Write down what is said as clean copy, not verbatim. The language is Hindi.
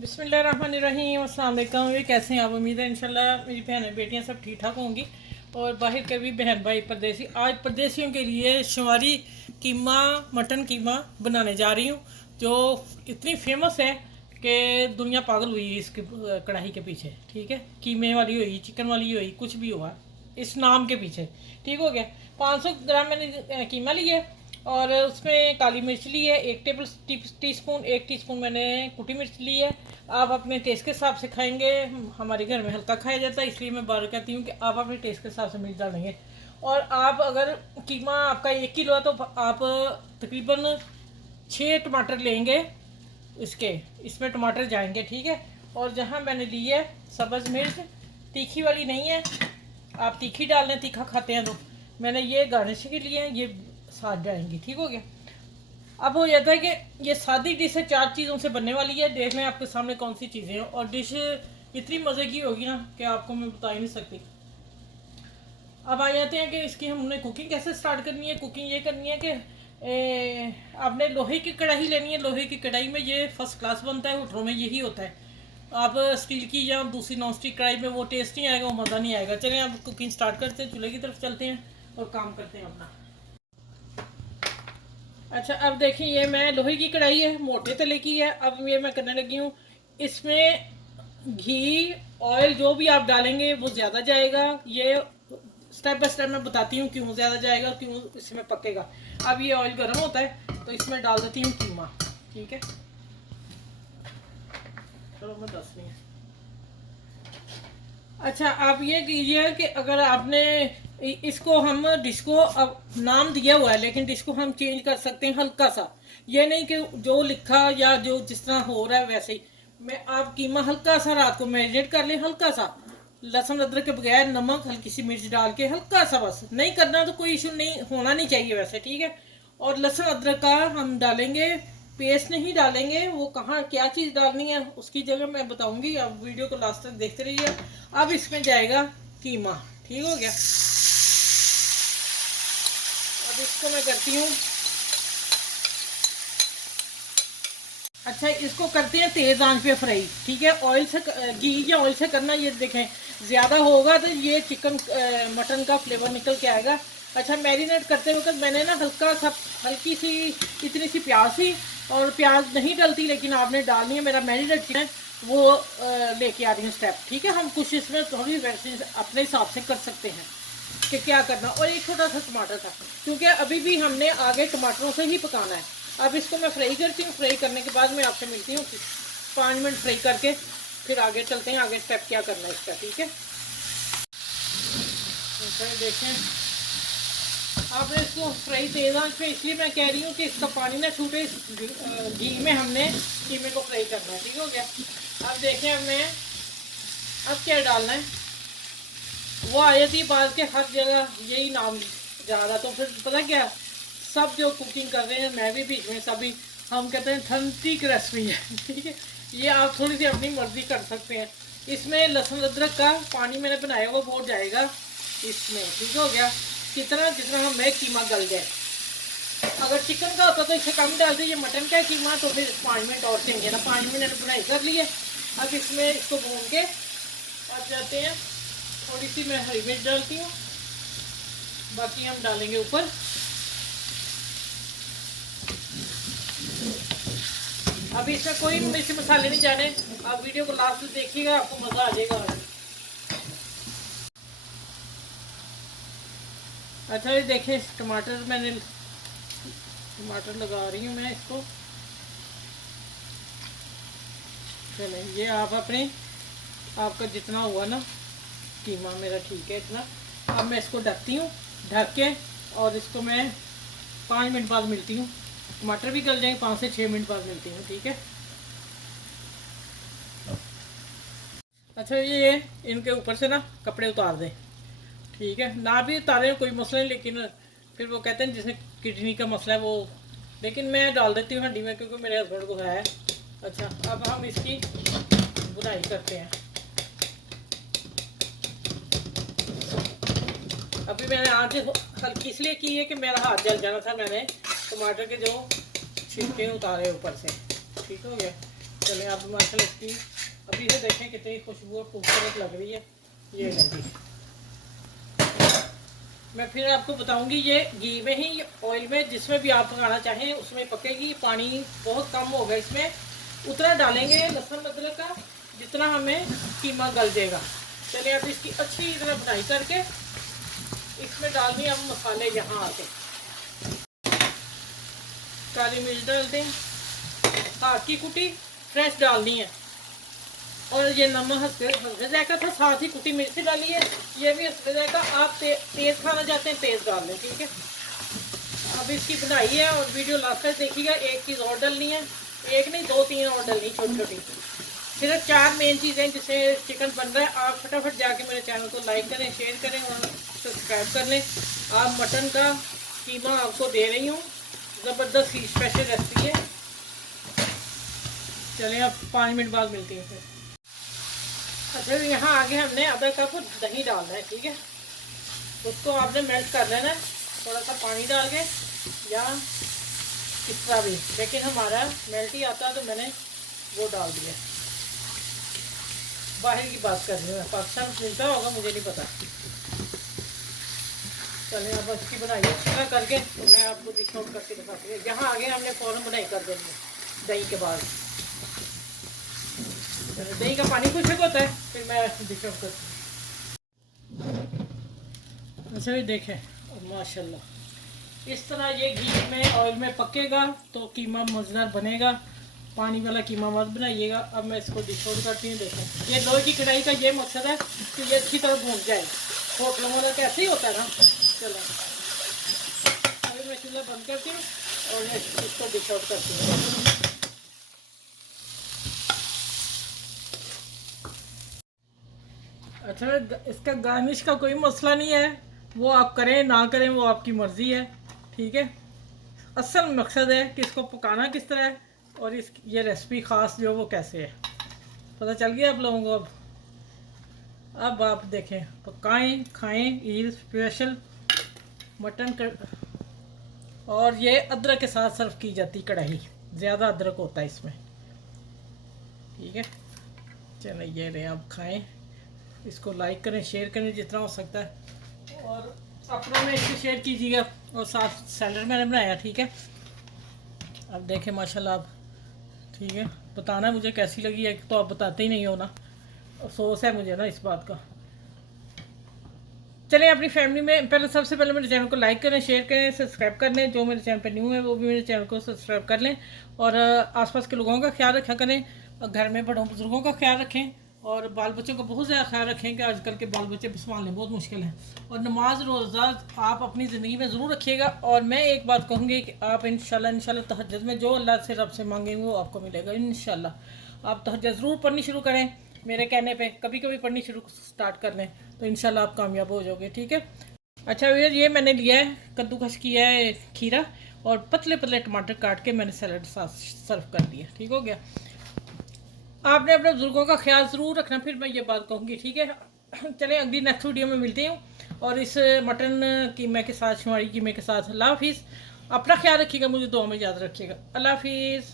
बिस्मिल्लाहिर्रहमानिर्रहीम, अस्सलाम वालेकुम। ये कैसे हैं आप? उम्मीद है इंशाल्लाह मेरी बहनें बेटियां सब ठीक ठाक होंगी। और बाहर के भी बहन भाई परदेसी, आज परदेसियों के लिए शुमारी कीमा, मटन कीमा बनाने जा रही हूँ, जो इतनी फेमस है कि दुनिया पागल हुई है इसकी कढ़ाई के पीछे। ठीक है, कीमे वाली हुई, चिकन वाली हुई, कुछ भी हुआ इस नाम के पीछे। ठीक हो गया। 500 ग्राम मैंने कीमा लिया है और उसमें काली मिर्च ली है, एक टी स्पून, 1 टीस्पून मैंने कुटी मिर्च ली है। आप अपने टेस्ट के हिसाब से खाएंगे, हमारे घर में हल्का खाया जाता है, इसलिए मैं बार कहती हूँ कि आप अपने टेस्ट के हिसाब से मिर्च डालेंगे। और आप अगर कीमा आपका 1 किलो है तो आप तकरीबन 6 टमाटर लेंगे, इसके इसमें टमाटर जाएंगे। ठीक है। और जहाँ मैंने ली है सब्ज़ मिर्च, तीखी वाली नहीं है, आप तीखी डाल लें, तीखा खाते हैं तो मैंने ये गार्निश के लिए ये साथ जाएंगी। ठीक हो गया। अब हो जाता है कि ये सादी डिश है, 4 चीज़ों से बनने वाली है। देख लें आपके सामने कौन सी चीज़ें हैं, और डिश इतनी मज़े की होगी ना कि आपको मैं बता ही नहीं सकती। अब आ जाते हैं कि इसकी हमने कुकिंग कैसे स्टार्ट करनी है। कुकिंग ये करनी है कि आपने लोहे की कढ़ाई लेनी है। लोहे की कढ़ाई में ये फर्स्ट क्लास बनता है, होटलों में यही होता है। आप स्टील की या दूसरी नॉन स्टिक कढ़ाई में वो टेस्ट नहीं आएगा, वो मज़ा नहीं आएगा। चलें अब कुकिंग स्टार्ट करते हैं, चूल्हे की तरफ चलते हैं और काम करते हैं अपना। अच्छा, अब देखिए ये मैं लोहे की कढ़ाई है, मोटे तले की है। अब ये मैं करने लगी हूँ, इसमें घी ऑयल जो भी आप डालेंगे वो ज़्यादा जाएगा। ये स्टेप बाय स्टेप मैं बताती हूँ क्यों ज़्यादा जाएगा, क्यों इसमें पकेगा। अब ये ऑयल गर्म होता है तो इसमें डाल देती हूँ कीमा। ठीक है, चलो मैं दस रही हूँ। अच्छा, आप ये कीजिए कि अगर आपने इसको, हम डिश को अब नाम दिया हुआ है लेकिन डिश को हम चेंज कर सकते हैं हल्का सा। ये नहीं कि जो लिखा या जो जिस तरह हो रहा है वैसे ही। मैं आप कीमा हल्का सा रात को मैरिनेट कर लें, हल्का सा लहसुन अदरक के बगैर, नमक, हल्की सी मिर्च डाल के हल्का सा, बस नहीं करना तो कोई इशू नहीं, होना नहीं चाहिए वैसे। ठीक है। और लहसुन अदरक का हम डालेंगे, पेस्ट नहीं डालेंगे। वो कहाँ क्या चीज़ डालनी है उसकी जगह मैं बताऊंगी, आप वीडियो को लास्ट तक देखते रहिए। अब इसमें जाएगा कीमा। ठीक हो गया। अब इसको मैं करती हूँ, अच्छा इसको करते हैं तेज़ आंच पे फ्राई। ठीक है, ऑयल से, घी या ऑयल से करना। ये देखें ज़्यादा होगा तो ये चिकन मटन का फ्लेवर निकल के आएगा। अच्छा, मैरिनेट करते वक्त मैंने ना हल्का सा, हल्की सी इतनी सी प्याज थी, और प्याज नहीं डलती लेकिन आपने डालनी है। मेरा मैरिनेट चिकन वो लेके आ रही हूँ स्टेप। ठीक है, हम कुछ इसमें थोड़ी वैसे अपने हिसाब से कर सकते हैं कि क्या करना। और एक छोटा सा टमाटर था, क्योंकि अभी भी हमने आगे टमाटरों से ही पकाना है। अब इसको मैं फ्राई करती हूँ, फ्राई करने के बाद मैं आपसे मिलती हूँ 5 मिनट फ्राई करके, फिर आगे चलते हैं, आगे स्टेप क्या करना है इसका। ठीक है, देखें आपने इसको फ्राई तेज आंच पे, इसलिए मैं कह रही हूँ कि इसका पानी ना छूटे। घी में हमने कीमे को फ्राई करना है। ठीक हो गया। अब देखें हमें अब क्या डालना है। वो आ जाती बात के हर जगह यही नाम जा रहा, तो फिर पता क्या, सब जो कुकिंग कर रहे हैं, मैं भी बीच में, सभी हम कहते हैं ऑथेंटिक रेसिपी है। ठीक है, ये आप थोड़ी सी अपनी मर्जी कर सकते हैं। इसमें लहसुन अदरक का पानी मैंने बनाया हुआ वो जाएगा इसमें। ठीक हो गया, कितना जितना हमें कीमा गल जाए। अगर चिकन का होता तो इसे कम डाल दीजिए, मटन का कीमा तो फिर 5 मिनट और चाहिए ना। 5 मिनट बनाई कर लिए। अब इसमें इसको भून के अब जाते हैं, थोड़ी सी मैं हरी मिर्च डालती हूँ, बाकी हम डालेंगे ऊपर। अभी इसमें कोई मिर्च मसाले नहीं जाने, आप वीडियो को लास्ट में देखिएगा, आपको मज़ा आ जाएगा। अच्छा ये देखिए, टमाटर मैंने टमाटर लगा रही हूँ मैं इसको। चले, ये आप अपने, आपका जितना हुआ ना कीमा, मेरा ठीक है इतना। अब मैं इसको ढकती हूँ, ढक के, और इसको मैं 5 मिनट बाद मिलती हूँ। टमाटर भी गल जाएंगे, 5 से 6 मिनट बाद मिलती हूँ। ठीक है। अच्छा, ये इनके ऊपर से ना कपड़े उतार दें। ठीक है, ना भी उतारें कोई मसला नहीं, लेकिन फिर वो कहते हैं जिसमें किडनी का मसला है वो, लेकिन मैं डाल देती हूँ हड्डी में क्योंकि मेरे हस्बैंड को है। अच्छा, अब हम इसकी बुनाई करते हैं। अभी मैंने आँच हल्की इसलिए की है कि मेरा हाथ जल जाना था। मैंने टमाटर के जो छिलके उतारे ऊपर से। ठीक हो गया। चलिए आप माशाल्लाह इसकी अभी से देखें कितनी खुशबू और खूबसूरत लग रही है। ये लगी, मैं फिर आपको बताऊंगी ये घी में ही ऑयल में जिसमें भी आप पकाना चाहें उसमें पकेगी। पानी बहुत कम होगा इसमें, उतना डालेंगे लहसुन अदरक का जितना हमें कीमा गल जाएगा। चलिए अब इसकी अच्छी तरह बनाई करके इसमें डाल दिए हम मसाले। यहाँ आके काली मिर्च डाल दें, हाथ की कुटी फ्रेश डालनी है, और ये नमक हल्के जायका था, साथ ही कुटी मिर्ची डाली है, ये भी हल्के जायका। आप तेज़ खाना चाहते हैं तेज़ डाल लें, ठीक है। अब इसकी बनाई है और वीडियो लास्ट तक देखिएगा। एक चीज़ और डालनी है, एक नहीं 2-3 और डालनी छोटी छोटी। सिर्फ 4 मेन चीज़ें जिससे चिकन बन रहा है। आप फटाफट जाके मेरे चैनल को लाइक करें, शेयर करें और सब्सक्राइब कर लें। आप मटन का कीमा आपको दे रही हूँ, ज़बरदस्त ही स्पेशल रेसिपी है। चलें अब 5 मिनट बाद मिलती है फिर। अच्छा यहाँ आगे हमने आधा कप दही डालना है, ठीक है। उसको आपने मेल्ट कर लेना है थोड़ा सा पानी डाल के, या इस तरह भी, लेकिन हमारा मेल्ट ही आता है तो मैंने वो डाल दिया। बाहर की बात कर रही हूँ, पाकिस्तान मिलता होगा मुझे नहीं पता। चलें अब इसकी बनाई अच्छी तरह करके तो मैं आपको डिश आउट करके दिखाती हूँ। यहाँ आगे हमने फ़ौरन बनाई कर देनी है दही के बाद। दही का पानी खुशक होता है, फिर मैं डिश आउट करती हूँ। अच्छा ये देखें माशाल्लाह इस तरह ये घी में ऑयल में पकेगा तो कीमा मज़ेदार बनेगा। पानी वाला कीमा मत बनाइएगा। अब मैं इसको डिश आउट करती हूँ। देखें ये लोहे की कढ़ाई का ये मकसद है कि ये अच्छी तरह भून जाए। होटलों वाला कैसे ही होता है ना। चलो अभी मैं चूल्हा बंद करती हूँ और मैं इसको डिश आउट करती हूँ। अच्छा इसका गार्निश का कोई मसला नहीं है, वो आप करें ना करें वो आपकी मर्ज़ी है, ठीक है। असल मकसद है कि इसको पकाना किस तरह है और इस ये रेसिपी ख़ास जो वो कैसे है, पता चल गया आप लोगों को। अब आप देखें, पकाएं खाएं, ईद स्पेशल मटन कर। और ये अदरक के साथ सर्व की जाती कढ़ाई, ज़्यादा अदरक होता है इसमें, ठीक है। चलो ये रहे, आप खाएं, इसको लाइक करें, शेयर करें जितना हो सकता है, और अपनों में इसको शेयर कीजिएगा। और साथ सैलड मैंने बनाया, ठीक है। अब देखें माशाल्लाह आप, ठीक है। बताना मुझे कैसी लगी है, तो आप बताते ही नहीं हो ना, अफसोस है मुझे ना इस बात का। चलें अपनी फैमिली में पहले, सबसे पहले मेरे चैनल को लाइक करें, शेयर करें, सब्सक्राइब कर लें। जो मेरे चैनल पे न्यू है वो भी मेरे चैनल को सब्सक्राइब कर लें। और आसपास के लोगों का ख्याल रखा करें, घर में बड़ों बुजुर्गों का ख्याल रखें, और बाल बच्चों का बहुत ज़्यादा ख्याल रखें कि आजकल के बाल बच्चे संभालने बहुत मुश्किल है। और नमाज रोज़ा आप अपनी ज़िंदगी में ज़रूर रखिएगा। और मैं एक बात कहूँगी कि आप इंशाल्लाह तहज्जुद में जो अल्लाह से रब से मांगेंगे वो आपको मिलेगा इंशाल्लाह। आप तहज्जुद ज़रूर पढ़नी शुरू करें, मेरे कहने पे कभी कभी पढ़नी शुरू स्टार्ट कर लें तो इंशाल्लाह आप कामयाब हो जाओगे, ठीक है। अच्छा भैया ये मैंने लिया है, कद्दूकस किया है खीरा, और पतले पतले टमाटर काट के मैंने सैलड साथ सर्व कर दिया, ठीक हो गया। आपने अपने बुजुर्गों का ख्याल ज़रूर रखना, फिर मैं ये बात कहूँगी, ठीक है। चलें अगली नेक्स्ट वीडियो में मिलती हूँ, और इस मटन कीमे के साथ, शुमारी कीमे के साथ। अल्लाह हाफिज़। अपना ख्याल रखिएगा, मुझे दुआ में याद रखिएगा। अल्लाह हाफिज़।